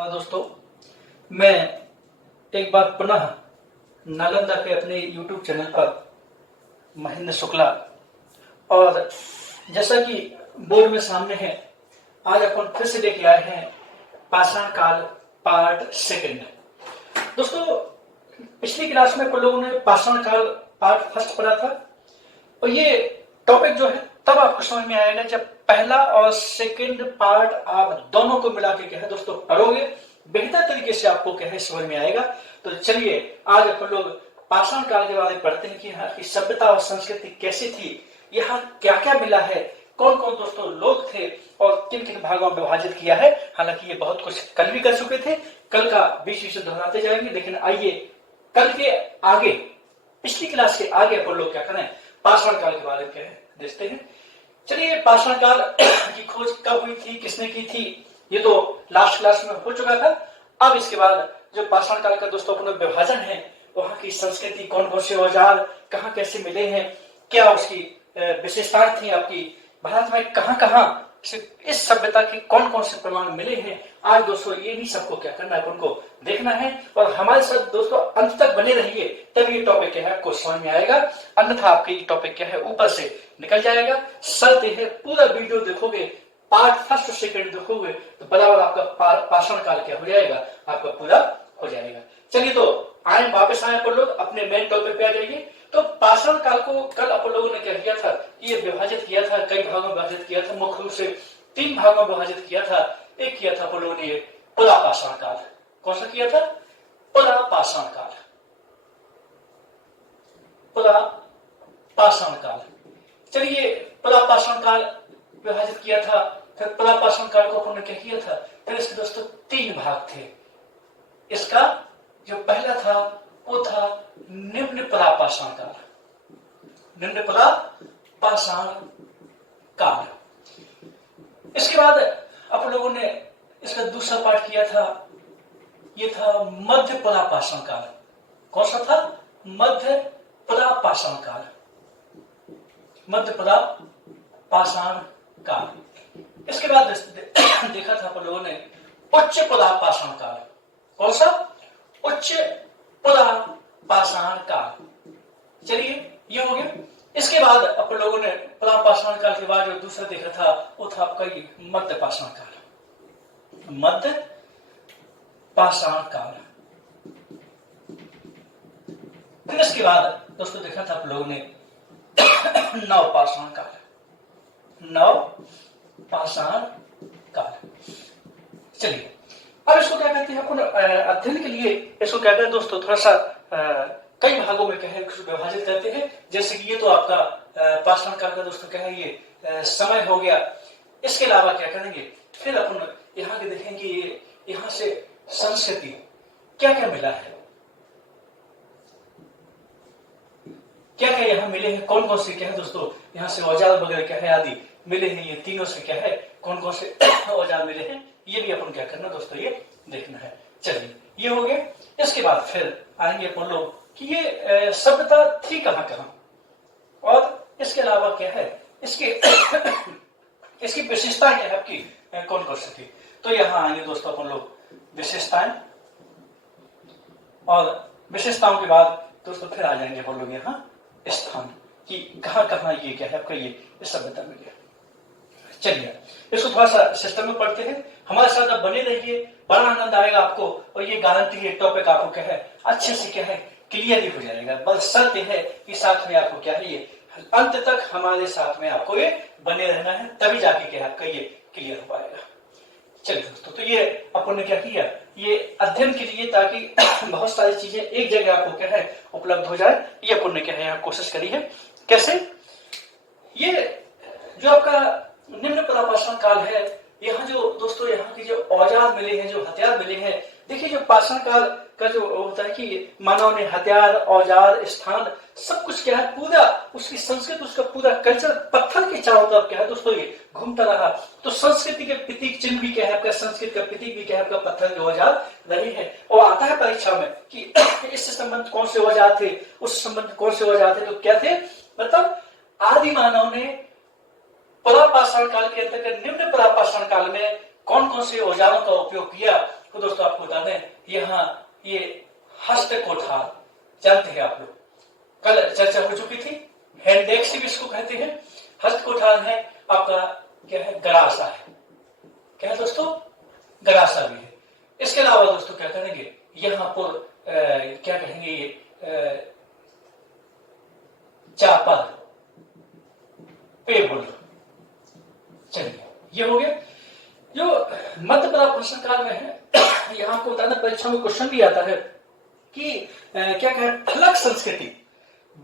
हाँ दोस्तों, मैं एक बार पुनः नालंदा के अपने YouTube चैनल पर महेंद्र शुक्ला, और जैसा कि बोर्ड में सामने है, आज अपन फिर से लेके आए हैं पाषाण काल पार्ट सेकंड। दोस्तों, पिछली क्लास में कुछ लोगों ने पाषाण काल पार्ट फर्स्ट पढ़ा था, और ये टॉपिक जो है तब आपको समझ में आएगा जब पहला और सेकंड पार्ट आप दोनों को मिला के क्या है दोस्तों पढ़ोगे, बेहतर तरीके से आपको क्या है समझ में आएगा। तो चलिए आज अपन लोग पाषाण काल के बारे में पढ़ते हैं कि यहाँ की सभ्यता और संस्कृति कैसी थी, यहाँ क्या क्या मिला है, कौन कौन दोस्तों लोग थे और किन किन भागों में विभाजित किया है। हालांकि ये बहुत कुछ कल भी कर चुके थे, कल का बीच बीच से दोहराते जाएंगे, लेकिन आइए कल के आगे, पिछली क्लास के आगे अपन लोग क्या करें, पाषाण काल के बारे में क्या है देखते हैं। चलिए, पाषाण काल की खोज कब हुई थी, किसने की थी, ये तो लास्ट क्लास में हो चुका था। अब इसके बाद जो पाषाण काल का दोस्तों अपना विभाजन है, वहां की संस्कृति, कौन कौन से औजार कहाँ कैसे मिले हैं, क्या उसकी विशेषताएं थी, आपकी भारत में कहाँ कहाँ इस सभ्यता के कौन कौन से प्रमाण मिले हैं, आज दोस्तों ये भी सबको क्या करना है, उनको देखना है। और हमारे साथ दोस्तों अंत तक बने रहिए, तब ये टॉपिक क्या है आपको समझ में आएगा, अन्यथा आपके ये टॉपिक क्या है ऊपर से निकल जाएगा। शर्त है पूरा वीडियो देखोगे, पार्ट फर्स्ट और सेकंड देखोगे तो बराबर आपका पाषाण काल क्या हो जाएगा, आपका पूरा हो जाएगा। चलिए तो आए वापस आए अपन लोग अपने मेन टॉपिक पे आ जाइए। तो पाषाण काल को कल अपन लोगों ने क्या किया था, ये विभाजित किया था, कई भागों में विभाजित किया था, मुख्य रूप से 3 भागों में विभाजित किया था। एक किया था अपन लोगों ने पुरा पाषाण काल। कौन सा किया था? पुरा पाषाण काल, पुरा पाषाण काल। चलिए, पुरा पाषाण काल विभाजित किया था, फिर पुरा पाषाण काल को अपन ने क्या किया था, फिर इसके दोस्तों 3 भाग थे। इसका जो पहला था वो था निम्न पुरा पाषाण काल, निम्न पुरा पाषाण काल। इसके बाद अपन लोगों ने इसका दूसरा पार्ट किया था, ये था मध्य पुरा पाषाण काल। कौन सा था? मध्य पुरा पाषाण काल, मध्य पुरा पाषाण काल। इसके बाद देखा था अपन लोगों ने उच्च पुरा पाषाण काल। कौन सा? उच्च पुरा पाषाण काल। चलिए, ये हो गया। इसके बाद अपन लोगों ने पुरा पाषाण काल के बाद जो दूसरा देखा था वो था आपका ये मध्य पाषाण काल, मध्य पाषाण काल। फिर इसके बाद दोस्तों देखा था आप लोगों ने नव पाषाण काल, नव पाषाण काल। चलिए, अब इसको क्या कहते हैं अपन अध्ययन के लिए, इसको क्या कहते हैं दोस्तों थोड़ा सा कई भागों में क्या है विभाजित करते हैं। जैसे कि ये तो आपका पाषाण काल का दोस्तों क्या है ये समय हो गया। इसके अलावा क्या करेंगे, फिर अपन यहाँ के देखेंगे यहाँ से संस्कृति क्या क्या मिला है, क्या क्या यहाँ मिले हैं, कौन कौन से क्या है दोस्तों यहाँ से औजार वगैरह क्या है आदि मिले हैं, ये तीनों से क्या है कौन कौन से औजार मिले हैं, ये भी अपन क्या करना दोस्तों ये देखना है। चलिए, ये हो गया। इसके बाद फिर आएंगे अपन लोग कि ये सभ्यता थी कहाँ कहाँ, और इसके अलावा क्या है इसके इसकी विशेषताएं क्या है आपकी कौन कौन सी थी। तो यहाँ आएंगे दोस्तों अपन लोग विशेषताएं, और विशेषताओं के बाद दोस्तों फिर आ जाएंगे अपन लोग यहाँ स्थान कि कहाँ कहाँ ये क्या है आपका ये सभ्यता में गया। चलिए, इसको थोड़ा सा सिस्टम में पढ़ते हैं, हमारे साथ आप बने रहिए, बड़ा आनंद आएगा आपको, और ये गारंटी है टॉपिक आपको क्या है अच्छे से क्या है क्लियर ही हो जाएगा। बस शर्त है कि साथ में आपको क्या है ये अंत तक हमारे साथ में आपको ये बने रहना है, तभी जाके क्या आपका ये क्लियर हो पाएगा। चलिए दोस्तों, तो ये अपन ने क्या किया, ये अध्ययन के लिए ताकि बहुत सारी चीजें एक जगह आपको क्या है उपलब्ध हो जाए, ये अपन ने क्या है यहाँ कोशिश करी है। कैसे? ये जो आपका निम्न पुरा पाषाण काल है, यहाँ जो दोस्तों यहाँ के जो औजार मिले हैं, जो हथियार मिले हैं, देखिए जो पाषाण काल का जो होता है कि मानव ने हथियार, औजार, स्थान सब कुछ क्या है पूरा उसकी संस्कृति, उसका पूरा कल्चर पत्थर के चारों तरफ क्या है दोस्तों ये घूमता रहा। तो संस्कृति के प्रतीक चिन्ह भी क्या है आपका, संस्कृति का प्रतीक भी क्या है आपका पत्थर के औजार रहे हैं। और आता है परीक्षा में कि इससे संबंध कौन से औजार थे, उस संबंध कौन से औजार थे, तो क्या थे, मतलब आदि मानव ने पुरा पाषाण काल के अंतर्गत निम्न पुरा पाषाण काल में कौन कौन से औजारों का उपयोग किया, तो दोस्तों यहाँ ये हस्त कोठार जानते हैं आप लोग, कल चर्चा हो चुकी थी। हैंडेक्स भी इसको कहते हैं। हस्त कोठार है आपका क्या है, गरासा है। क्या है दोस्तों, गरासा भी है। इसके अलावा दोस्तों क्या करेंगे, यहाँ पर क्या कहेंगे, ये चापल, पेबुल। चलिए ये हो गया जो मध्य प्रश्न काल में है। यहाँ आपको बताना, परीक्षा में क्वेश्चन भी आता है कि क्या कहें, फलक संस्कृति,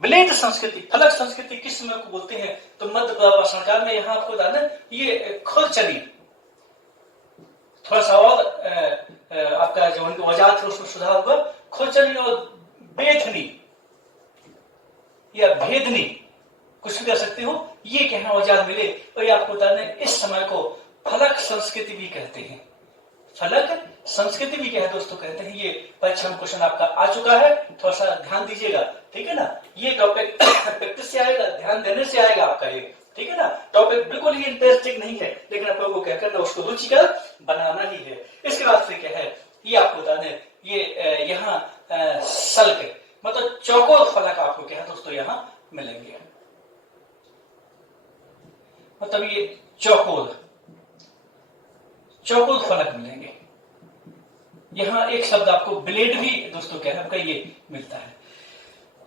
ब्लेड संस्कृति। फलक संस्कृति किस समय को बोलते हैं, तो मध्य प्रश्न काल में। यहाँ आपको बताना ये खुरचनी, थोड़ा सा और आपका जो उनके औजार थे उसमें सुधार हुआ। खुरचनी और बेथनी या भेदनी, कुछ भी कह सकते हो, ये कहना औजार मिले। और ये आपको बताना इस समय को फलक संस्कृति भी कहते हैं। फलक संस्कृति भी क्या है दोस्तों कहते हैं। ये परीक्षा में क्वेश्चन आपका आ चुका है, थोड़ा सा ध्यान दीजिएगा, ठीक है ना। ये टॉपिक प्रैक्टिस से आएगा, ध्यान देने से आएगा आपका ये, ठीक है ना। टॉपिक बिल्कुल ही इंटरेस्टिंग नहीं है, लेकिन आप लोगों को क्या करना, उसको रुचिकर बनाना ही है। इसके बाद फिर क्या है, ये आपको बता दें, ये यहाँ सल्क मतलब चौकोर फलक आपको क्या है दोस्तों यहाँ मिलेंगे। मतलब ये चौकोर फलक मिलेंगे। यहाँ एक शब्द आपको ब्लेड भी दोस्तों क्या है आपका ये मिलता है।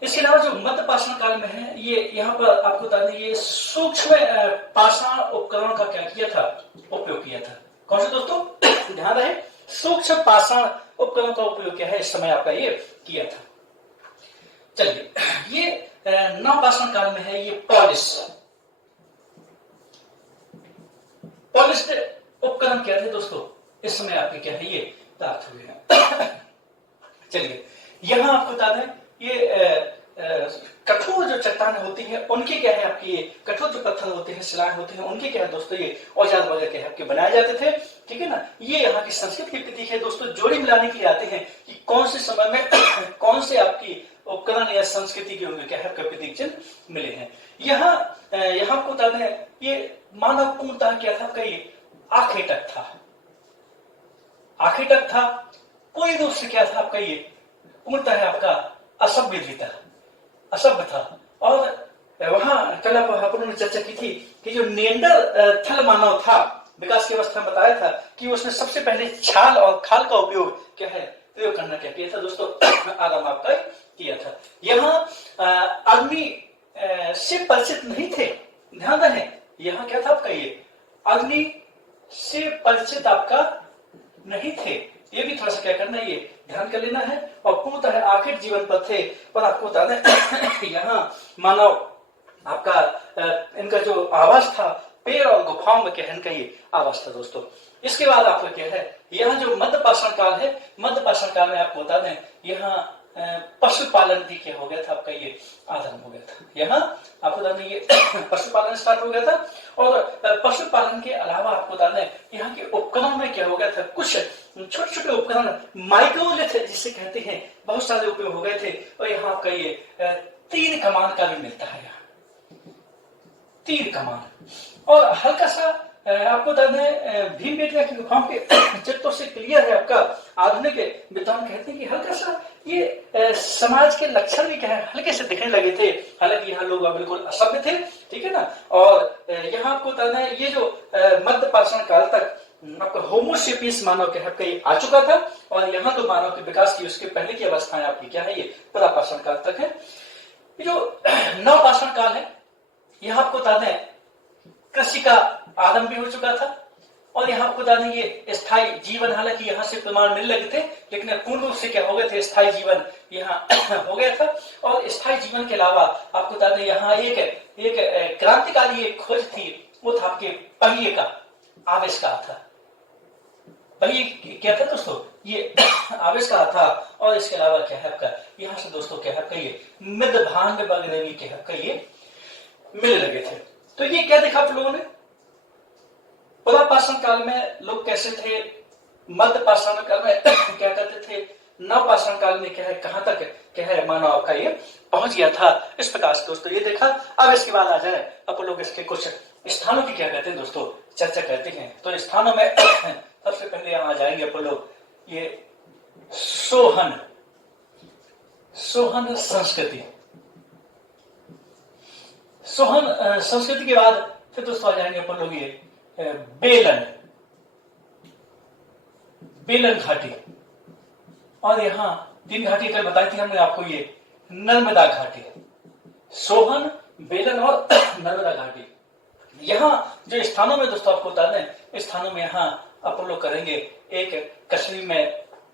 इसके अलावा जो मध्य पाषाण काल में है, ये यहाँ पर आपको बता दें, ये सूक्ष्म पाषाण उपकरण का क्या किया था, उपयोग किया था। कौन से दोस्तों, ध्यान रहे, सूक्ष्म पाषाण उपकरण का उपयोग क्या है इस समय आपका ये किया था। चलिए ये नवपाषाण काल में है, ये पॉलिश्ड उपकरण क्या थे दोस्तों इस समय आपके क्या है ये प्राप्त हुए हैं। चलिए यहां आपको बता दें, ये कठोर जो चट्टानें होती हैं उनके क्या है आपकी, ये कठोर जो पत्थर होते हैं, शिलाएं होती हैं, उनके क्या है दोस्तों ये औजार वगैरह क्या है आपके बनाए जाते थे, ठीक है ना। ये यहाँ की संस्कृत की प्रतीक है दोस्तों। जोड़ी मिलाने के लिए आते हैं कि कौन से समय में कौन से आपकी उपकरण या संस्कृति के होंगे क्या है आपका प्रतीक चिन्ह मिले हैं। यहाँ आपको बता दें, ये मानव पूर्णतः क्या था आपका, ये आंखें तक था, पूरी रूप से क्या था आपका, ये पूर्णतः आपका असभ्य था। और वहां कल उन्होंने चर्चा की थी कि जो निएंडरथल मानव था, विकास की अवस्था में बताया था कि उसने सबसे पहले छाल और खाल का उपयोग क्या है प्रयोग करना क्या किया था दोस्तों, आदम आपका किया था। यहाँ आदमी से परिचित नहीं थे, ध्यान रहे, यहाँ क्या था आपका, ये अग्नि से परिचित आपका नहीं थे। ये भी थोड़ा सा क्या करना है, ये ध्यान कर लेना है। और पूर्णतः आखिर जीवन पर थे, पर आपको बता दें यहाँ मानव आपका इनका जो आवास था पेड़ और गुफाओं में क्या इनका ये आवास था दोस्तों। इसके बाद आपको क्या है, यहाँ जो मध्य पाषाण काल है, मध्य पाषाण काल में आपको बता दें यहाँ पशुपालन भी क्या हो गया था आपका, ये आरंभ हो गया था। यहाँ आपको बता दें ये पशुपालन स्टार्ट हो गया था। और पशुपालन के अलावा आपको बता दें यहाँ के उपकरणों में क्या हो गया था, कुछ छोटे छोटे उपकरण माइक्रोलिथ जिसे कहते हैं, बहुत सारे उपयोग हो गए थे। और यहाँ आपका ये तीर कमान का भी मिलता है, यहाँ तीर कमान। और हल्का सा आपको बता दें भीमबेटका की गुफाओं के चित्रों से क्लियर है आपका, आधुनिक विद्वान कहते हैं कि हल्का सा ये समाज के लक्षण भी क्या है हल्के से दिखने लगे थे। हालांकि यहाँ लोग बिल्कुल असभ्य थे, ठीक है ना। और यहाँ आपको बता दें ये जो मध्य पाषाण काल तक आपका होमोसेपियस मानव क्या है आपका ये आ चुका था। और यहाँ तो मानव के विकास की उसके पहले की अवस्थाएं आपकी क्या है ये प्रापाषाण काल तक है। ये जो नवपाषाण काल है, यहाँ आपको बता दें कृषि का आरंभ भी हो चुका था। और यहाँ आपको बता दें ये स्थायी जीवन, हालांकि यहाँ से प्रमाण मिलने लगे थे, लेकिन पूर्ण रूप से क्या हो गए थे, स्थायी जीवन यहाँ हो गया था। और स्थायी जीवन के अलावा आपको बता दें यहाँ एक क्रांतिकारी एक खोज थी, वो था आपके पहिए का आविष्कार था। पहिए क्या था दोस्तों, ये आविष्कार था। और इसके अलावा क्या है आपका यहाँ से दोस्तों क्या है आपका ये मृदभांड वगैरह भी क्या है आपका ये मिलने लगे थे। तो ये क्या देखा आप लोगों ने, पुरापाषाण काल में लोग कैसे थे, मध्य पाषाण काल में क्या करते थे, नवपाषाण काल में क्या है कहां तक क्या है मानव आपका ये पहुंच गया था। इस प्रकार से दोस्तों ये देखा। अब इसके बाद आ जाए अपन लोग इसके कुछ स्थानों की क्या कहते हैं दोस्तों चर्चा करते हैं। तो स्थानों में सबसे पहले यहाँ आ जाएंगे अपन लोग ये सोहन, सोहन संस्कृति। सोहन संस्कृति के बाद फिर दोस्तों आ जाएंगे अपन लोग ये बेलन, बेलन घाटी। और यहां 3 घाटी कल बताई थी हमने आपको, ये नर्मदा घाटी, सोहन, बेलन और नर्मदा घाटी। यहाँ जो स्थानों में दोस्तों आपको बता दें, इस स्थानों में यहाँ अपन लोग करेंगे, एक कश्मीर में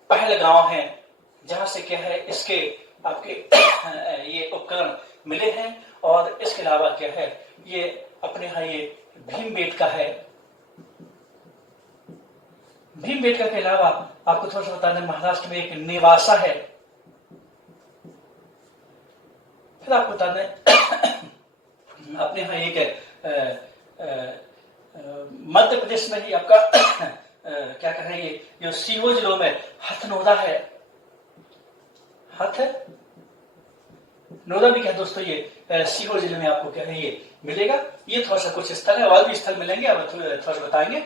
पहलगांव है, जहां से क्या है इसके आपके ये उपकरण मिले हैं। और इसके अलावा क्या है, ये अपने यहाँ ये भीमबेटका है। भीमबेटका के अलावा आपको थोड़ा सा बता दें, महाराष्ट्र में एक नेवासा है। फिर आपको बता दें अपने यहाँ एक मध्य प्रदेश में ही आपका क्या कहेंगे, जो सीहोर जिलों में हथनोदा है, नोदा भी क्या दोस्तों, ये सीहोर जिले में आपको क्या है ये मिलेगा। ये थोड़ा सा कुछ स्थल है, और भी स्थल मिलेंगे, अब थोड़ा सा बताएंगे।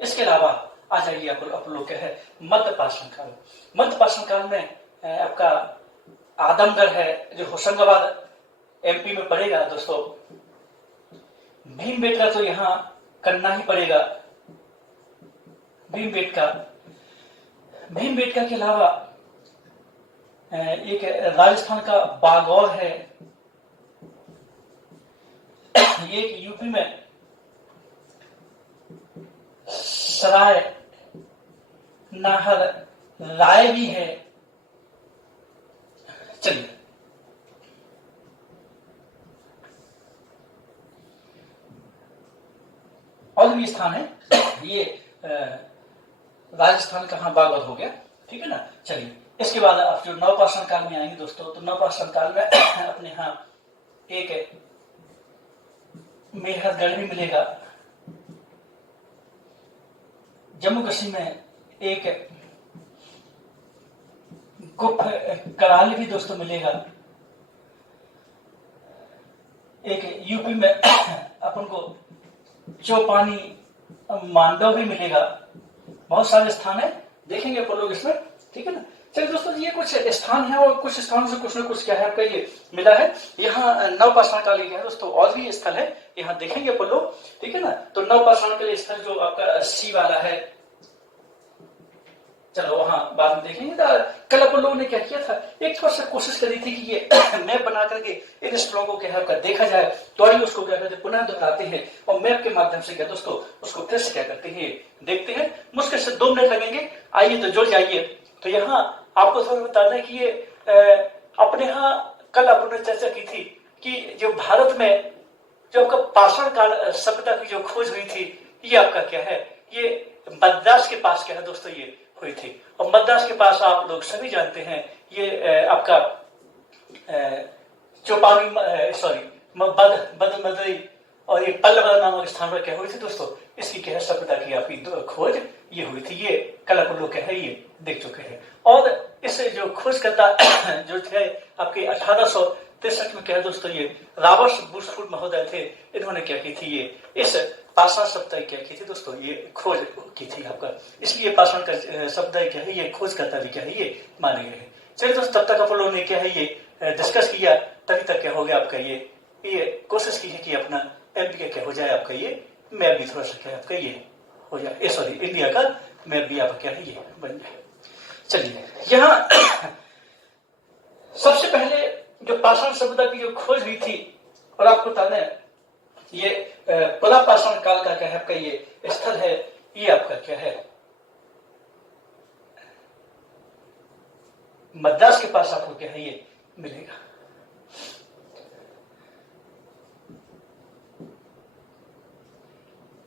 इसके अलावा आ जाइए आप लोग क्या है मध्य पाषाण काल। मध्य पाषाण काल में आपका आदमगढ़ है, जो होशंगाबाद एमपी में पड़ेगा दोस्तों। भीमबेटका तो यहाँ करना ही पड़ेगा, भीमबेटका। भीमबेटका के अलावा एक राजस्थान का बागौर है, एक यूपी में सराय नाहर राय भी है। चलिए और भी स्थान है, ये राजस्थान का हाँ बागौर हो गया, ठीक है ना। चलिए इसके बाद आप जो नवपाषाण काल में आएंगे दोस्तों, तो नवपाषाण काल में अपने यहाँ एक मेहरगढ़ भी मिलेगा। जम्मू कश्मीर में एक गुफ कराली भी दोस्तों मिलेगा। एक यूपी में अपन को चौपानी मांडव भी मिलेगा। बहुत सारे स्थान है, देखेंगे अपन लोग इसमें, ठीक है ना। चलिए दोस्तों, ये कुछ स्थान है और कुछ स्थानों से कुछ न कुछ क्या है आपका ये मिला है। यहाँ नवपाषाण काल है दोस्तों, और भी स्थल है, यहाँ देखेंगे अपन लोग, ठीक है ना। तो नवपाषाण के लिए स्थल जो आपका सी वाला है, चलो वहां बाद में देखेंगे। कल अपन लोगों ने क्या किया था, एक थोड़ा सा कोशिश करी थी कि ये मैप बना करके इन स्थलों को क्या है देखा जाए, तो आइए उसको क्या करते पुनः दोहराते हैं और मैप के माध्यम से क्या दोस्तों उसको फिर से क्या करते हैं देखते हैं। मुश्किल से 2 मिनट लगेंगे, आइए तो जुड़ जाइए। तो यहाँ आपको थोड़ा बता दें कि ये अपने यहाँ कल अपन ने चर्चा की थी कि जो भारत में जो आपका पाषाण काल सभ्यता की जो खोज हुई थी, ये आपका क्या है, ये मद्रास के पास क्या है दोस्तों ये हुई थी। और मद्रास के पास आप लोग सभी जानते हैं, ये आपका चौपानी सॉरी बद मदरी और ये पल्लव नामक स्थान पर क्या हुई थी दोस्तों, इसकी क्या है सभ्यता की आपकी खोज ये हुई थी। ये कल अपन लोग क्या है ये देख चुके हैं। और इस जो खोजकर्ता जो थे आपके 1863 में क्या है दोस्तों, ये रॉबर्ट बुशफूड महोदय थे। इन्होंने क्या की थी, ये इस पाषाण सभ्यता क्या की थी दोस्तों, ये खोज की थी आपका, इसलिए पाषाण का सभ्यता क्या है ये खोजकर्ता भी क्या है ये माने गए हैं। चलिए दोस्तों, तब तक अपन लोगों ने क्या है ये डिस्कस किया, तभी तक क्या हो गया आपका ये कोशिश की है कि अपना एमपी का क्या हो जाए आपका ये मैप भी थोड़ा सा क्या आपका ये हो जाए, सॉरी इंडिया का मैप भी आपका क्या है ये बन जाए। चलिए यहाँ सबसे पहले जो पाषाण सभ्यता की जो खोज हुई थी, और आपको बता दें ये पुरा पाषाण काल का क्या है आपका ये स्थल है, ये आपका क्या है मद्रास के पास आपको क्या है ये मिलेगा।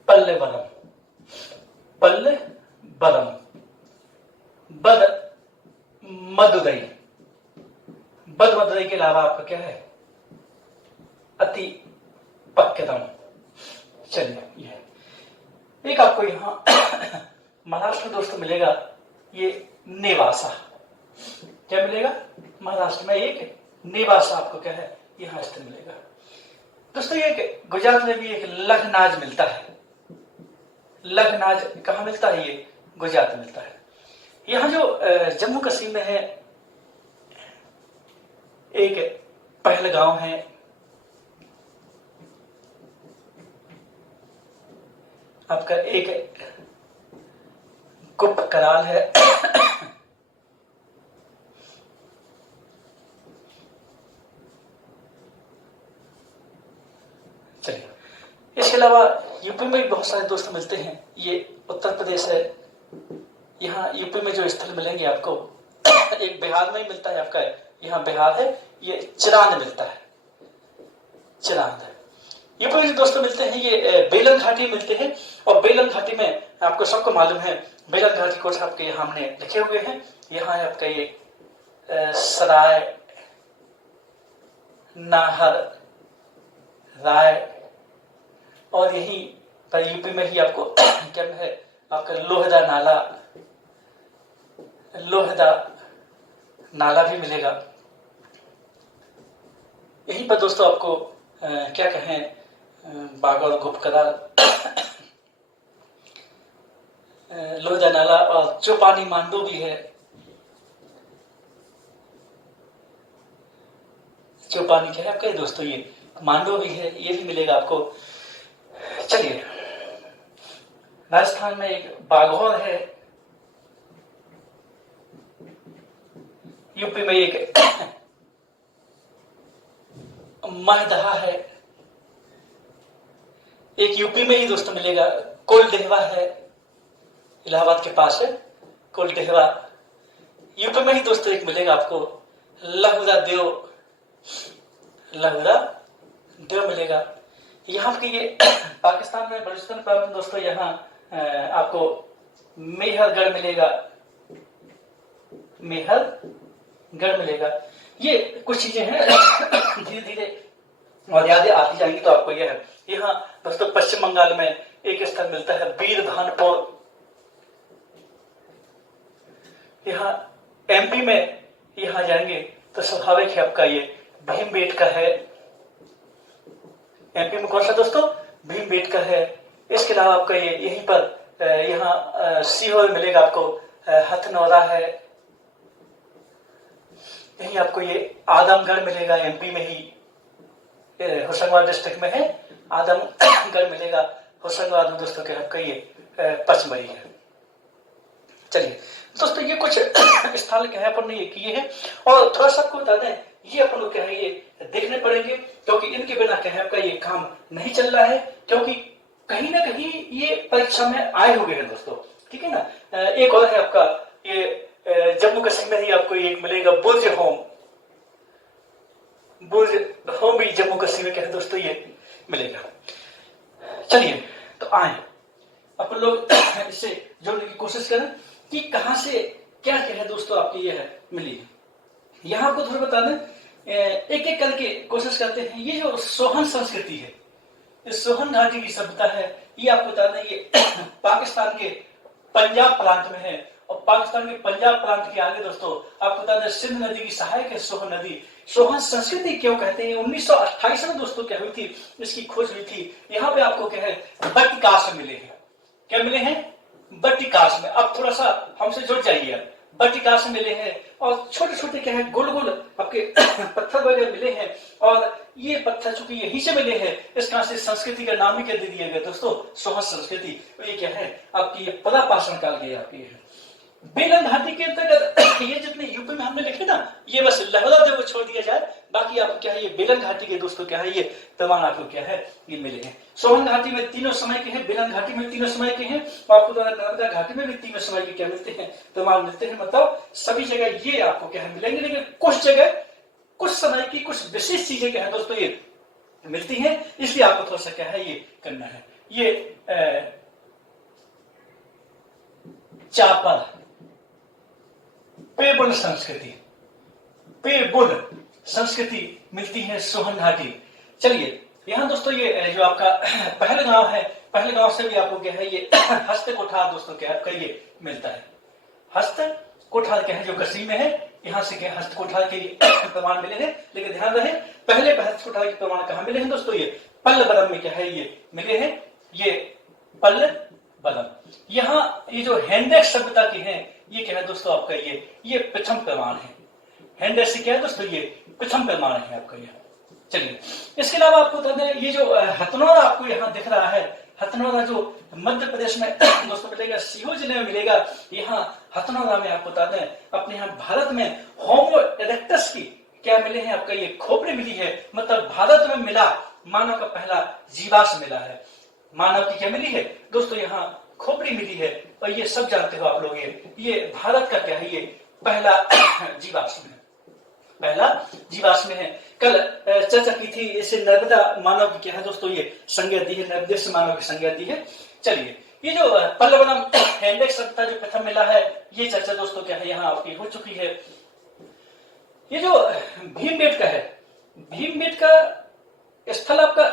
पल्लेवरम, पल्लेवरम, बद मदुरई, बद मदुरई के अलावा आपका क्या है अति पक्कदम। चलिए ये एक आपको यहां महाराष्ट्र में दोस्तों मिलेगा, ये नेवासा। क्या मिलेगा महाराष्ट्र में एक नेवासा आपको क्या है यहां स्थित मिलेगा दोस्तों। ये गुजरात में भी एक लखनाज मिलता है। लखनाज कहां मिलता है, ये गुजरात में मिलता है। यहाँ जो जम्मू कश्मीर में है, एक पहलगांव है, आपका एक गुप्त कराल है, चलिए इसके अलावा यूपी में भी बहुत सारे दोस्त मिलते हैं। ये उत्तर प्रदेश है, यहाँ यूपी में जो स्थल मिलेंगे आपको, एक बिहार में ही मिलता है, आपका यहाँ बिहार है, ये चिरांद मिलता है, चिरांद। यूपी में जो दोस्तों मिलते हैं ये बेलन घाटी मिलते हैं, और बेलन घाटी में आपको सबको मालूम है, बेलन घाटी को आपके यहाँ हमने लिखे हुए हैं। यहाँ है आपका ये सराय, नाहर, राय, और यही पर यूपी में ही आपको क्या है, आपका लोहदा नाला, लोहदा नाला भी मिलेगा। यहीं पर दोस्तों आपको क्या कहें, बागौर, गुप्त कराल, लोहदा नाला और चौपानी मांडू भी है, चौपानी क्या है आपका दोस्तों, ये मांडू भी है, ये भी मिलेगा आपको। चलिए राजस्थान में एक बागौर है, यूपी में एक महदहा है, एक यूपी में ही दोस्तों मिलेगा कोलडेहवा है, इलाहाबाद के पास है कोलडेहवा। यूपी में ही दोस्तों एक मिलेगा आपको लहुरा देव, लहुरा देव मिलेगा। यहाँ की ये पाकिस्तान में बलूचिस्तान प्रांत में दोस्तों यहाँ आपको मेहरगढ़ मिलेगा, मेहरगढ़ मिलेगा। ये कुछ चीजें हैं, धीरे धीरे और यादें आती जाएंगी तो आपको यह है। यहाँ दोस्तों पश्चिम बंगाल में एक स्थल मिलता है बीरभानपुर, यहाँ एमपी में यहाँ जाएंगे तो स्वाभाविक है आपका ये भीमबेटका है, एमपी में कौन सा दोस्तों, भीमबेटका है। इसके अलावा आपका ये यहीं पर यहाँ सीहोर मिलेगा आपको हथनौरा है, यहीं आपको ये आदमगढ़ मिलेगा, एमपी में ही होशंगाबाद डिस्ट्रिक्ट में है, आदमगढ़ मिलेगा। होशंगाबाद में दोस्तों क्या आपका ये पचमढ़ी है। चलिए दोस्तों ये कुछ स्थान क्या है अपन ने ये किए हैं, और थोड़ा सा आपको बता दें ये अपन को क्या है ये देखने पड़ेंगे, क्योंकि इनके बिना क्या है आपका ये काम नहीं चल रहा है, क्योंकि कहीं ना कहीं ये परीक्षा में आए हुए हैं दोस्तों, ठीक है ना। एक और है आपका ये जम्मू कश्मीर में ही आपको एक मिलेगा बुर्ज होम, बुर्ज होम भी जम्मू कश्मीर में क्या है दोस्तों ये मिलेगा। चलिए तो आए अपन लोग इससे जोड़ने की कोशिश करें कि कहां से क्या क्या है दोस्तों आपकी ये है मिली। यहां आपको थोड़ा बता दें, एक एक करके कोशिश करते हैं। ये जो सोहन संस्कृति है, इस सोहन घाटी की सभ्यता है, ये आपको बता दें ये पाकिस्तान के पंजाब प्रांत में है, और पाकिस्तान के पंजाब प्रांत के आगे दोस्तों आपको बता दें सिंध नदी की सहायक है सोहन नदी। सोहन संस्कृति क्यों कहते हैं, 1928 में दोस्तों क्या हुई थी, इसकी खोज हुई थी। यहाँ पे आपको क्या है बट्टिकाश में मिले हैं, क्या मिले हैं, बट्टिकाश में। अब थोड़ा सा हमसे जुड़ जाइए, बट्टिकाश में मिले हैं, और छोटे छोटे क्या है गोल गोल आपके पत्थर वगैरह मिले हैं, और ये पत्थर चूंकि यहीं से मिले हैं, इस कारण से संस्कृति का नाम ही क्या दे दिया गया दोस्तों, सोहन संस्कृति। ये क्या है आपकी ये परापाषाण काल की आपकी है। बेलन घाटी के अंतर्गत ये जितने यूपी में हमने लिखे ना, ये बस लहरा देव को छोड़ दिया जाए, बाकी आपको क्या है ये बेलन घाटी के दोस्तों क्या है ये प्रमाण आपको क्या है ये मिले हैं। सोहन घाटी में तीनों समय के हैं, बेलन घाटी में तीनों समय के हैं, और आपको नर्मदा घाटी में भी तीनों समय के क्या मिलते हैं, प्रमाण मिलते हैं। मतलब सभी जगह ये आपको क्या है मिलेंगे, लेकिन कुछ जगह कुछ समय की कुछ विशेष चीजें क्या है दोस्तों ये मिलती है, इसलिए आपको थोड़ा सा क्या है ये करना है। ये चापर पेबुल संस्कृति, पेबुल संस्कृति मिलती है सोहन घाटी। चलिए यहाँ दोस्तों ये जो आपका पहलगांव है, पहलगांव से भी आपको क्या है ये हस्त कोठार दोस्तों क्या आपका ये मिलता है। हस्त कोठार क्या है जो कश्मीर में है, यहाँ से क्या हस्त कोठार के प्रमाण मिले हैं, लेकिन ध्यान रहे पहले हस्त कोठार के प्रमाण कहाँ मिले हैं दोस्तों, ये पल्लवरम में क्या है ये मिले हैं, ये पल्लवरम। यहाँ ये जो हैंडेक सभ्यता के हैं, ये क्या है दोस्तों आपका ये प्रथम प्रमाण है। हैंड से क्या है दोस्तों, ये प्रथम प्रमाण है आपका ये। चलिए इसके अलावा आपको बता दें, ये जो हथनौरा आपको यहाँ दिख रहा है, हथनौरा जो मध्य प्रदेश में दोस्तों मिलेगा, सीहोर जिले में मिलेगा। यहाँ हथनौरा में आपको बता दें अपने यहाँ भारत में होमो इरेक्टस की क्या मिले हैं आपका, ये खोपड़ी मिली है। मतलब भारत में मिला मानव का पहला जीवाश्म मिला है। मानव की क्या मिली है दोस्तों, यहाँ खोपड़ी मिली है। और ये सब जानते हो आप लोग, ये भारत का क्या है, ये पहला जीवाश्म है, पहला जीवाश्म है। कल चर्चा की थी, इसे नर्मदा मानव की क्या है दोस्तों, ये संज्ञा दी है, नर्मदेश मानव की संज्ञा दी है। चलिए ये जो पल्लवनम इंडेक्स सभ्यता जो प्रथम मिला है, ये चर्चा दोस्तों क्या है यहाँ आपकी हो चुकी है। ये जो भीमबेटका है, भीमबेटका स्थल आपका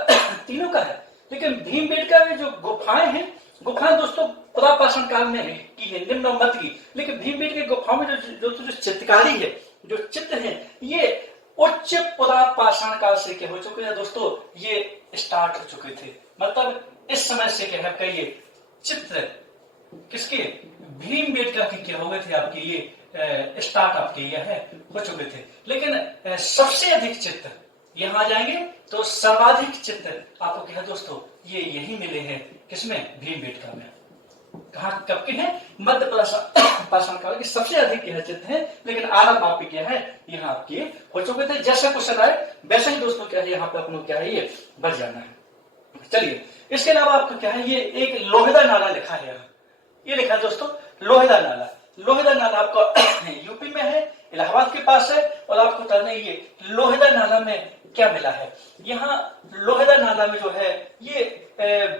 तीनों का है, लेकिन भीमबेटका में जो गुफाएं हैं, गुफाएं दोस्तों पुरापाषाण काल में की है, निम्न मत की। लेकिन भीमबेटका गुफाओं में जो चित्रकारी है, जो चित्र है, ये उच्च पुरापाषाण काल से क्या हो चुके हैं दोस्तों, ये स्टार्ट हो चुके थे। मतलब इस समय से क्या है आपका ये चित्र किसके, भीमबेटका के क्या हो गए थे आपके, ये स्टार्ट आपके ये है हो चुके थे। लेकिन सबसे अधिक चित्र यहाँ आ जाएंगे तो सर्वाधिक चित्र आपको क्या है दोस्तों, ये यही मिले हैं, किसमें, भीमबेटका में। कहा कब के हैं, मध्य पाषाण काल के सबसे अधिक यह चित्र है। लेकिन आरंभ आपके क्या है, यहाँ आपके हो चुके थे। जैसा क्वेश्चन आए वैसे ही दोस्तों क्या है यहाँ पे अपनों क्या है ये बढ़ जाना है। चलिए इसके अलावा आपको क्या है, ये एक लोहेदा नाला लिखा है यहाँ, ये लिखा है दोस्तों लोहेदा नाला। लोहेदा नाला आपको यूपी में है, इलाहाबाद के पास है। और आपको बता दें ये लोहेदा नाला में क्या मिला है, यहाँ लोहेदा नाला में जो है ये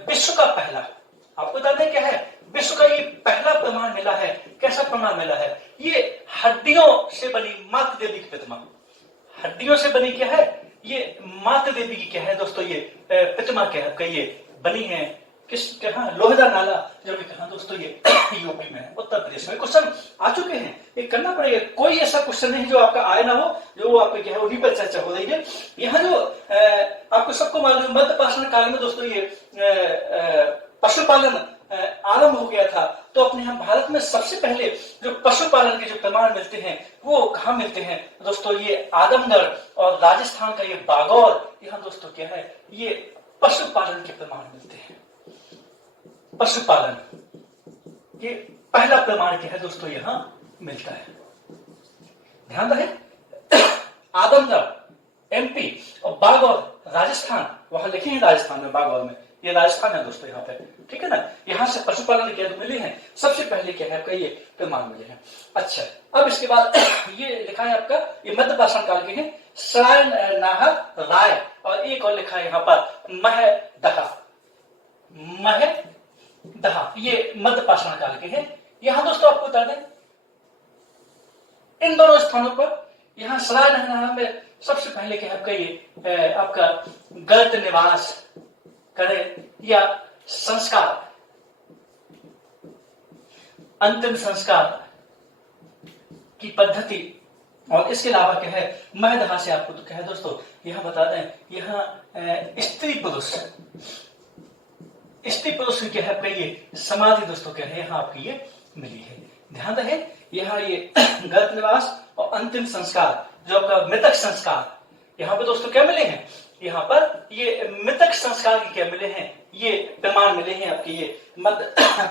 विश्व का पहला, आपको बता दें क्या है, विश्व का ये पहला प्रमाण मिला है। कैसा प्रमाण मिला है, ये हड्डियों से बनी मातृ देवी की प्रतिमा, हड्डियों से बनी क्या है, ये मातृ देवी की क्या है दोस्तों, ये प्रतिमा क्या है, ये बनी है किस, कहा, लोहेदा नाला, जो भी कहा दोस्तों ये यूपी में है, उत्तर प्रदेश में। क्वेश्चन आ चुके हैं, ये करना पड़ेगा। कोई ऐसा क्वेश्चन नहीं जो आपका आए ना हो, जो आपके क्या है उन्हीं पर चर्चा हो रही है। यहाँ जो आपको सबको मालूम, मध्य पाषाण काल में दोस्तों ये पशुपालन आरंभ हो गया था। तो अपने यहाँ भारत में सबसे पहले जो पशुपालन के जो प्रमाण मिलते हैं वो कहाँ मिलते हैं दोस्तों, ये आदमगढ़ और राजस्थान का ये बागौर, यहाँ दोस्तों क्या है ये पशुपालन के प्रमाण मिलते हैं। पशुपालन ये पहला प्रमाण क्या है दोस्तों, यहाँ मिलता है, ध्यान रहे। आदमगढ़ एमपी और बागौर राजस्थान, वहां लिखे हैं राजस्थान में, बागौर में, ये राजस्थान है दोस्तों यहाँ पे, ठीक है ना। यहाँ से पशुपालन के मिले हैं सबसे पहले क्या है आपका, ये प्रमाण मिले हैं। अच्छा, अब इसके बाद ये लिखा है आपका, ये मध्य पाषाण काल के हैं, सराय नाहर राय, और एक और लिखा है यहाँ पर महदहा, महदहा, ये मध्य पाषाण काल के हैं। यहाँ दोस्तों आपको बता दें इन दोनों स्थानों पर, यहाँ सराय नाहर में सबसे पहले क्या है आपका, ये आपका गलत निवास करे या संस्कार, अंतिम संस्कार की पद्धति। और इसके अलावा क्या है, महदहा से आपको तो क्या है दोस्तों, यहां बता दें, यहाँ स्त्री पुरुष की क्या है आपका ये समाधि दोस्तों क्या है यहाँ आपकी ये मिली है। ध्यान रहे, यहाँ ये गलत निवास और अंतिम संस्कार, जो आपका मृतक संस्कार, यहाँ पे दोस्तों क्या मिले हैं, यहाँ पर ये मृतक संस्कार के क्या मिले हैं, ये प्रमाण मिले हैं आपके ये मध्य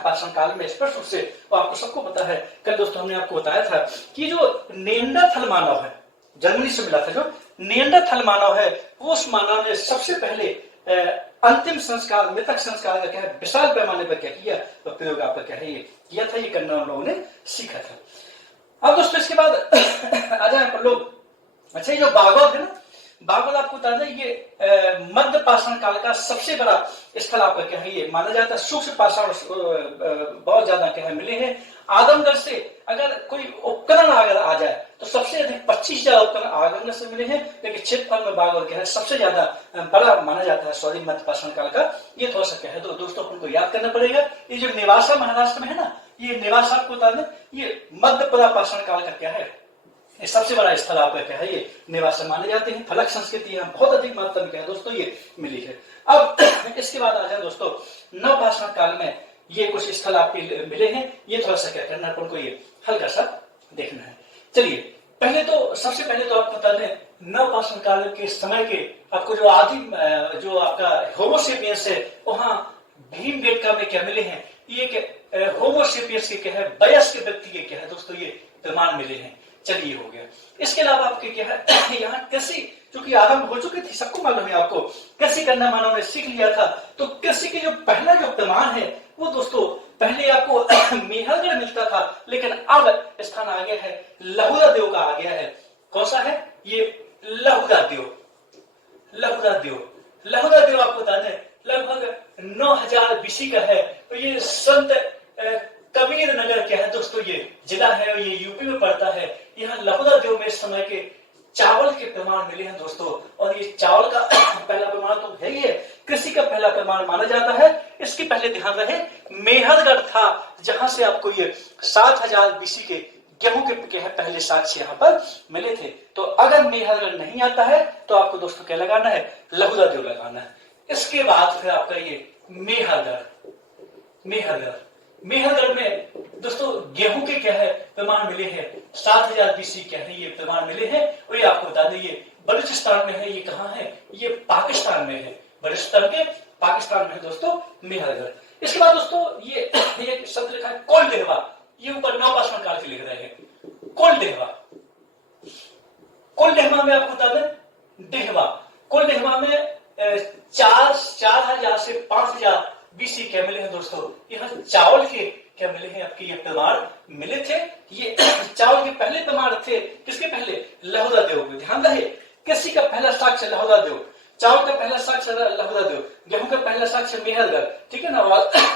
पाषाण काल में स्पष्ट रूप से। और आपको सबको पता है, कल दोस्तों हमने आपको बताया था कि जो नेंडरथल मानव है, जर्मनी से मिला था, जो नेंडरथल मानव है, उस मानव ने सबसे पहले अंतिम संस्कार, मृतक संस्कार का क्या है विशाल पैमाने पर क्या किया, तो प्रयोग आपका क्या है ये किया था, ये करना हम लोगों ने सीखा था। अब दोस्तों इसके बाद आ जाए अपन लोग, अच्छा ये जो बागौर है ना, बागौर आपको बता दें ये मध्य पाषाण काल का सबसे बड़ा स्थल आपका क्या है, ये माना जाता है। सूक्ष्म पाषाण बहुत ज्यादा क्या है मिले हैं। आदमगढ़ से अगर कोई उपकरण अगर आ जाए तो सबसे अधिक 25,000 उपकरण आदमगढ़ से मिले हैं। लेकिन क्षेत्रफल में बागौर क्या है सबसे ज्यादा बड़ा माना जाता है, सॉरी, मध्य पाषाण काल का। ये थोड़ा सा क्या है तो दोस्तों अपन को याद करना पड़ेगा। ये जो नेवासा महाराष्ट्र में है ना, ये नेवासा आपको बता दें ये मध्य पाषाण काल का क्या है, ये सबसे बड़ा स्थल आपका क्या है, ये निवास माने जाते हैं। फलक संस्कृति यहाँ बहुत अधिक मात्रा में क्या है दोस्तों ये मिली है। अब इसके बाद आ जाए दोस्तों नवपाषाण काल में, ये कुछ स्थल आपके मिले हैं, ये थोड़ा सा क्या करना है, अपन को ये हल्का सा देखना है। चलिए पहले तो सबसे पहले तो आप बता दें नवपाषाण काल के समय के आपको जो आदिम जो आपका होमोसेपियंस है वहां भीमबेटका में क्या मिले हैं, ये होमोसेपियंस के क्या है, वयस्क व्यक्ति के क्या है दोस्तों ये प्रमाण मिले हैं। चलिए हो गया। इसके अलावा आपके क्या है यहाँ कृषि जो कि आरंभ हो चुकी थी, सबको मालूम है, आपको कृषि करना मानव ने सीख लिया था। तो कृषि के जो पहला जो प्रमाण है वो दोस्तों पहले आपको मेहरगढ़ मिलता था, लेकिन अब स्थान आ गया है लहुरा देव का आ गया है। कौन सा है ये लहुरा देव, लहुरा देव, लहुरा देव आपको बता दें लगभग 9000 BC का है। तो ये संत कबीर नगर क्या है दोस्तों ये जिला है, ये यूपी में पड़ता है। यहाँ लहुरा देव में इस समय के चावल के प्रमाण मिले हैं दोस्तों, और ये चावल का पहला प्रमाण तो है ही है, कृषि का पहला प्रमाण माना जाता है। इसके पहले ध्यान रहे मेहरगढ़ था जहां से आपको ये 7000 BC के गेहूं के क्या है पहले साक्ष्य यहाँ पर मिले थे। तो अगर मेहरगढ़ नहीं आता है तो आपको दोस्तों क्या लगाना है, लहुरा देव लगाना है। इसके बाद फिर आपका ये मेहरगढ़, मेहरगढ़, मेहरगढ़ में दोस्तों गेहूं के क्या है प्रमाण मिले हैं, 7000 BC क्या है ये प्रमाण मिले हैं। और ये आपको बता दें ये बलूचिस्तान में है, ये कहाँ है, ये पाकिस्तान में है, बलूचिस्तान के पाकिस्तान में है दोस्तों मेहरगढ़। इसके बाद दोस्तों ये शब्द लिखा है कोलदेहवा, ये ऊपर नवपाषाण काल के लिख रहे हैं कोलदेहवा। कोलदेहवा में आपको बता दें देहवा, कोलदेहवा में 4000 से 5000 BC क्या मिले हैं दोस्तों, यहाँ चावल के क्या मिले हैं आपके ये प्रमाण मिले थे। ये चावल के पहले प्रमाण थे किसके पहले, लहुरा देव के। ध्यान रहे कृषि का पहला साक्ष्य लहुरा देव, चावल का पहला साक्ष्य लहुरा देव, गेहूं का पहला साक्ष्य मेहरगढ़, ठीक है ना।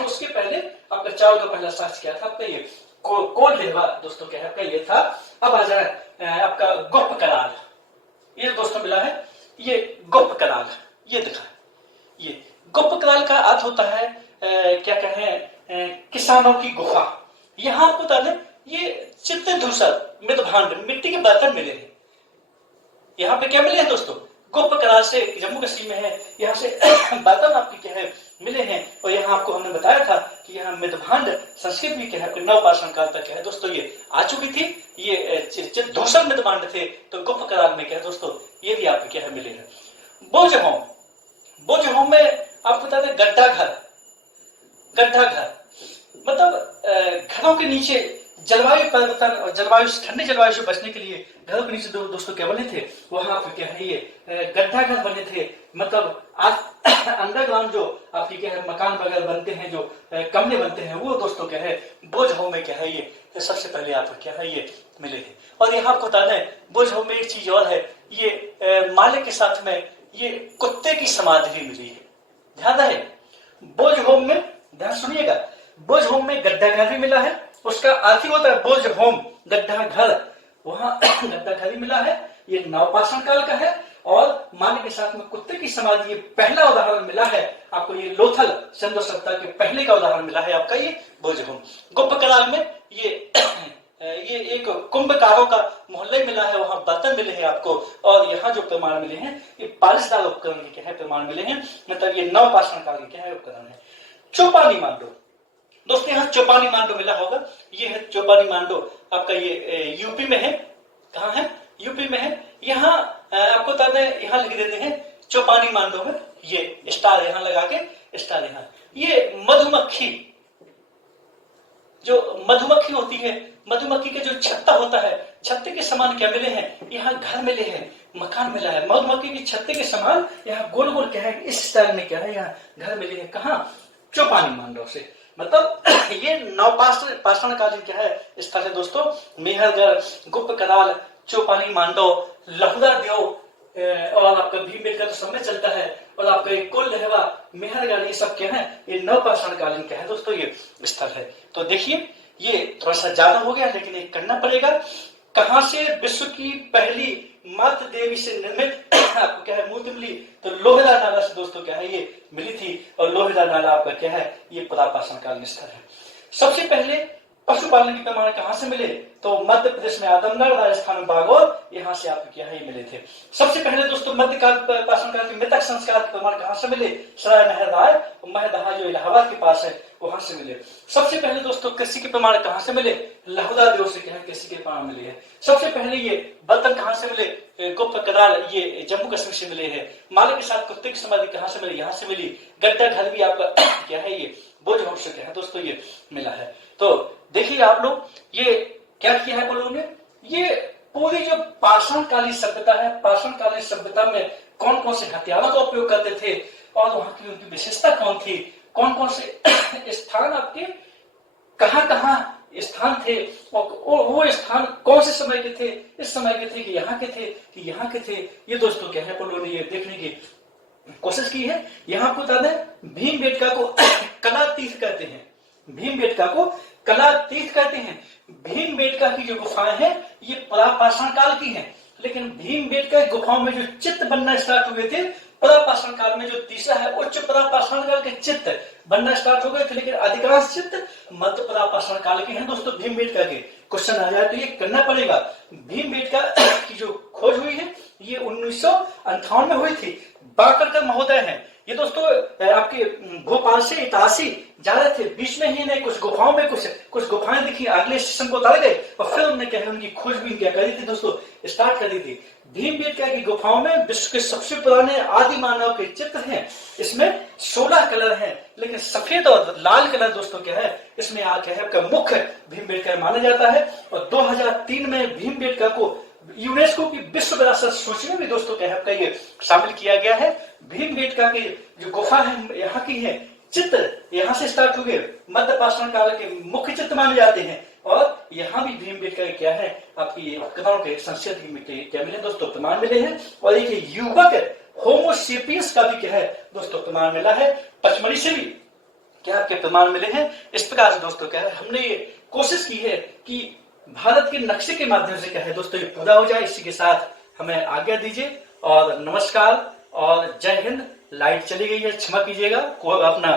उसके पहले आपका चावल का पहला साक्ष्य क्या था आपका ये कोलदेहवा दोस्तों क्या है आपका ये था। अब आ जाए आपका गुप्त कराल, ये दोस्तों मिला है ये गुप्त कराल, ये दिखा ये गुप्त कराल का अर्थ होता है क्या कहें किसानों की गुफा। यहाँ आपको बता दें ये चित्त धूसर मृदभांड मिट्टी के बर्तन मिले हैं। यहाँ पे क्या मिले हैं दोस्तों, गुप्त कराल से जम्मू कश्मीर में है, यहाँ से बर्तन आपके क्या है मिले हैं। और यहाँ आपको हमने बताया था कि यहाँ मृदभांड संस्कृत भी क्या है नवपाषाण काल तक क्या है दोस्तों ये आ चुकी थी। ये धूसर मृदभांड थे, तो गुप्त कराल में क्या है दोस्तों ये भी आपको क्या है मिले हैं। बोझहोम, बोझहोम में आपको बता दें गड्ढा घर, गड्ढा घर मतलब घरों के नीचे जलवायु परिवर्तन और जलवायु ठंडी जलवायु से बचने के लिए घरों के नीचे दोस्तों क्या बने थे, वहां पे क्या है ये गड्ढा घर बने थे। मतलब आज अंडरग्राउंड जो आपकी क्या है मकान वगैरह बनते हैं, जो कमरे बनते हैं, वो दोस्तों क्या है बोझहोम में क्या है ये सबसे पहले आपको क्या है ये मिले हैं। और यहाँ आपको बता दें बोझहोम में एक चीज और है, ये मालिक के साथ में ये कुत्ते की समाधि भी मिली है। ध्यान रहे बोझहोम में, ध्यान सुनिएगा, बोझहोम में गड्ढा घर भी मिला है, उसका अर्थ ही होता है बोझहोम गड्ढा घर, वहां गड्ढा घर भी मिला है, ये नवपाषाण काल का है। और मालिक के साथ में कुत्ते की समाधि ये पहला उदाहरण मिला है आपको, ये लोथल चंद्र सप्ताह के पहले का उदाहरण मिला है आपका ये बोझहोम। गुप्त कराल में ये एक कुंभकारों का मोहल्ले मिला है, वहां बर्तन मिले हैं आपको। और यहाँ जो प्रमाण मिले हैं ये पालिशदार उपकरण के क्या है प्रमाण मिले हैं, मतलब ये नवपाषाण काल के क्या है उपकरण है। चौपानी मांडो दोस्तों, यहाँ चौपानी मांडो मिला होगा, ये है चौपानी मांडो आपका ये यूपी में है। कहाँ है, यूपी में है। यहाँ आपको बता दें यहाँ लिख देते हैं चौपानी मांडो में, ये स्टार यहाँ लगा के स्टार यहाँ। ये मधुमक्खी, जो मधुमक्खी होती है, मधुमक्खी के जो छत्ता होता है, छत्ते के समान क्या मिले हैं, यहाँ घर मिले हैं, मकान मिला है। मधुमक्खी की छत्ते के समान यहाँ गोल गोल क्या है इस स्टाइल में क्या है यहाँ घर मिले हैं। कहाँ, चौपानी मांडव से। मतलब ये नवपाषाण कालीन क्या है स्थल है दोस्तों, मेहरगढ़, गुप्त कराल, चौपानी मांडव, लहुरा देव और आपका भीमबेटका तो समय चलता है, और आपका एक कोलदेहवा, मेहरगढ़, ये सब क्या है ये नवपाषाण कालीन क्या है दोस्तों ये स्थल है। तो देखिए ये थोड़ा सा ज्यादा हो गया, लेकिन एक करना पड़ेगा। कहां से विश्व की पहली मातृ देवी से निर्मित आपको क्या है मूर्ति मिली, तो लोहिरा नाला से दोस्तों क्या है ये मिली थी। और लोहिरा नाला आपका क्या है ये पुरापाषाण कालीन स्थल है। सबसे पहले पशुपालन के प्रमाण कहां से मिले, तो मध्य प्रदेश में आदमनगर, राजस्थान में बागौर, यहाँ से आपको क्या है ये मिले थे। सबसे पहले दोस्तों मध्यकाल पाषाण काल के मृतक संस्कार के प्रमाण कहां से मिले, सराय महरदाय महदहा जो इलाहाबाद के पास है वहां से मिले। सबसे पहले दोस्तों कृषि के प्रमाण कहां से मिले? लाहुदा देव से क्या है कृषि के प्रमाण मिले हैं। सबसे पहले ये बर्तन कहां से मिले? गुप्त कदार ये जम्मू कश्मीर से मिले हैं। मालिक के साथ कुत्ते की समाधि कहां से मिली? यहाँ से मिली। गड्ढा घर भी आपका क्या है ये बोझ वंश क्या है दोस्तों ये मिला है। तो देखिए आप लोग ये क्या किया है लोगों ने, ये पूरी जो पाषाण कालीन सभ्यता है, पाषाण कालीन सभ्यता में कौन कौन से हथियारों का उपयोग करते थे और वहां की उनकी विशेषता कौन थी, कौन कौन से स्थान आपके कहां कहां स्थान थे और वो स्थान कौन से समय के थे, इस समय के थे कि यहाँ के थे कि यहाँ के थे, ये दोस्तों क्या है लोगों ने ये देखने की कोशिश की है। यहाँ आपको बता दें भीमबेटका को कला तीर्थ कहते हैं, भीमबेटका को कला तीर्थ कहते हैं। भीमबेटका की जो गुफाएं हैं ये पुरापाषाण काल की हैं, लेकिन भीमबेटका गुफाओं में जो चित्त बनना स्टार्ट हुए थे पुरापाषाण काल में, जो तीसरा है उच्च पुरापाषाण काल के चित्त बनना स्टार्ट हो गए थे, लेकिन अधिकांश चित्त मध्य पुरापाषाण काल के हैं दोस्तों भीमबेटका के। क्वेश्चन आ जाए तो ये करना पड़ेगा। भीमबेटका की जो खोज हुई है ये 1958 में हुई थी। बाकरकर महोदय हैं ये दोस्तों आपके भोपाल से इटारसी जा रहे थे, बीच में ही इन्हें कुछ गुफाओं में कुछ गुफाएं दिखी, अगले स्टेशन को उतार गए और फिर उन्होंने क्या है उनकी खोजबीन क्या करी थी दोस्तों स्टार्ट करी थी। भीमबेटका की गुफाओं में विश्व के सबसे पुराने आदि मानव के चित्र हैं। इसमें 16 कलर हैं, लेकिन सफेद और लाल कलर दोस्तों क्या है इसमें क्या है मुख्य भीमबेटका माना जाता है। और 2003 में भीमबेटका को यूनेस्को की विश्व विरासत सूची में भी दोस्तों क्या है आपका ये शामिल किया गया है। भीमबेटका की जो गुफा है यहाँ की है, चित्र यहाँ से स्टार्ट हुए, मध्य पाषाण काल के मुख्य चित्र माने जाते हैं और यहाँ भी भीमबेटका क्या है आपकी कथाओं के संस्कृत की क्या मिले दोस्तों प्रमाण मिले हैं। और एक युवक होमोसेपियंस का भी क्या है दोस्तों प्रमाण मिला है, पचमढ़ी से भी क्या आपके प्रमाण मिले हैं। इस प्रकार से दोस्तों क्या है हमने ये कोशिश की है कि भारत के नक्शे के माध्यम से क्या है दोस्तों ये पूरा हो जाए। इसी के साथ हमें आज्ञा दीजिए और नमस्कार और जय हिंद। लाइट चली गई है, क्षमा कीजिएगा, को अपना